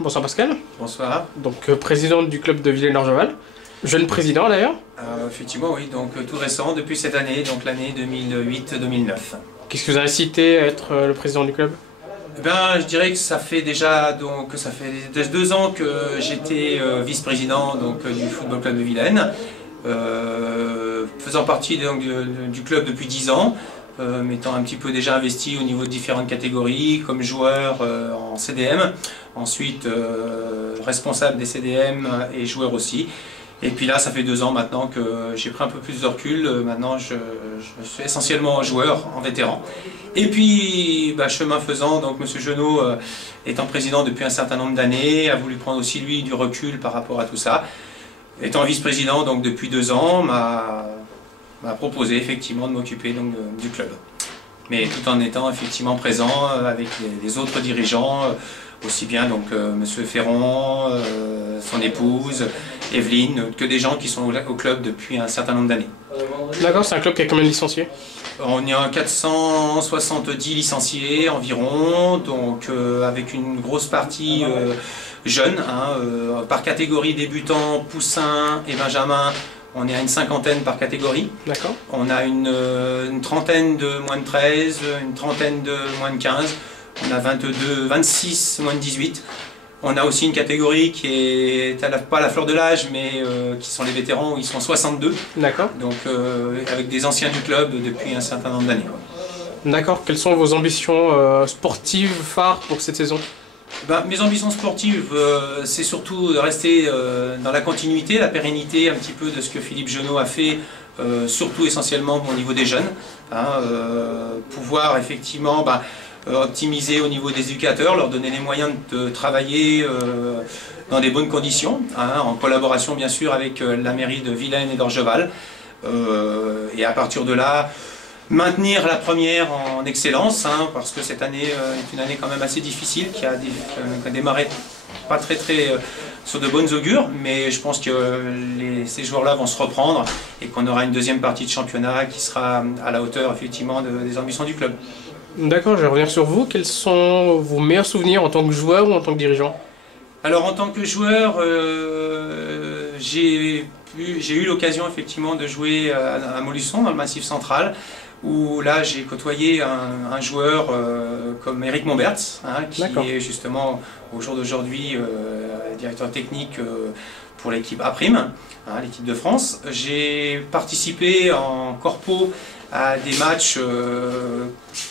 Bonsoir Pascal. Bonsoir. Donc président du club de Villaine-d'Orgeval. Jeune président d'ailleurs. Effectivement oui, donc tout récent depuis cette année, donc l'année 2008-2009. Qu'est-ce qui vous a incité à être le président du club? Je dirais que ça fait déjà 2 ans que j'étais vice-président du football club de Villaine, faisant partie donc, du club depuis 10 ans, m'étant un petit peu déjà investi au niveau de différentes catégories, comme joueur en CDM, ensuite responsable des CDM et joueur aussi. Et puis là, ça fait 2 ans maintenant que j'ai pris un peu plus de recul. Maintenant, je suis essentiellement joueur en vétéran. Et puis, chemin faisant, donc Monsieur Genot, étant président depuis un certain nombre d'années, a voulu prendre aussi lui du recul par rapport à tout ça. Étant vice-président donc depuis 2 ans, m'a proposé effectivement de m'occuper du club. Mais tout en étant effectivement présent avec les autres dirigeants, aussi bien donc Monsieur Ferron, son épouse, Evelyne, que des gens qui sont au club depuis un certain nombre d'années. D'accord, c'est un club qui a combien de licenciés? On est à 470 licenciés environ, donc avec une grosse partie jeune, par catégorie débutant, poussin et benjamin. On est à une 50aine par catégorie. D'accord. On a une trentaine de moins de 13, une trentaine de moins de 15. On a 26 moins de 18. On a aussi une catégorie qui est pas à la fleur de l'âge, mais qui sont les vétérans, où ils sont 62. D'accord. Donc avec des anciens du club depuis un certain nombre d'années. D'accord. Quelles sont vos ambitions sportives phares pour cette saison? Mes ambitions sportives, c'est surtout de rester dans la continuité, la pérennité un petit peu de ce que Philippe Genot a fait, surtout essentiellement au niveau des jeunes. Pouvoir effectivement optimiser au niveau des éducateurs, leur donner les moyens de travailler dans des bonnes conditions, en collaboration bien sûr avec la mairie de Villaine et d'Orgeval. Et à partir de là, maintenir la première en excellence, parce que cette année est une année quand même assez difficile, qui a démarré pas très sur de bonnes augures, mais je pense que ces joueurs-là vont se reprendre et qu'on aura une deuxième partie de championnat qui sera à la hauteur effectivement des ambitions du club. D'accord, je vais revenir sur vous. Quels sont vos meilleurs souvenirs en tant que joueur ou en tant que dirigeant? Alors en tant que joueur, j'ai eu l'occasion effectivement de jouer à Montluçon dans le Massif central, où là j'ai côtoyé un joueur comme Eric Momberts, qui est justement au jour d'aujourd'hui directeur technique pour l'équipe A', l'équipe de France. J'ai participé en corpo à des matchs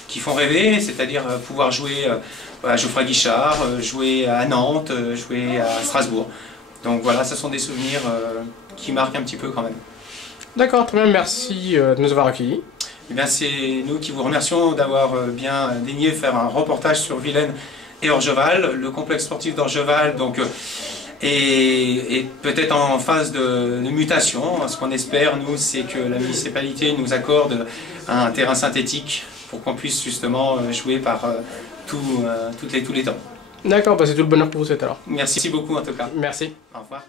qui font rêver, c'est-à-dire pouvoir jouer à Geoffroy Guichard, jouer à Nantes, jouer à Strasbourg. Donc voilà, ce sont des souvenirs qui marquent un petit peu quand même. D'accord, très bien, merci de nous avoir accueillis. C'est nous qui vous remercions d'avoir bien daigné faire un reportage sur Villaine et Orgeval. Le complexe sportif d'Orgeval est peut-être en phase de mutation. Ce qu'on espère, nous, c'est que la municipalité nous accorde un terrain synthétique pour qu'on puisse justement jouer par tous les temps. D'accord, c'est tout le bonheur pour vous alors. Merci beaucoup en tout cas. Merci. Au revoir.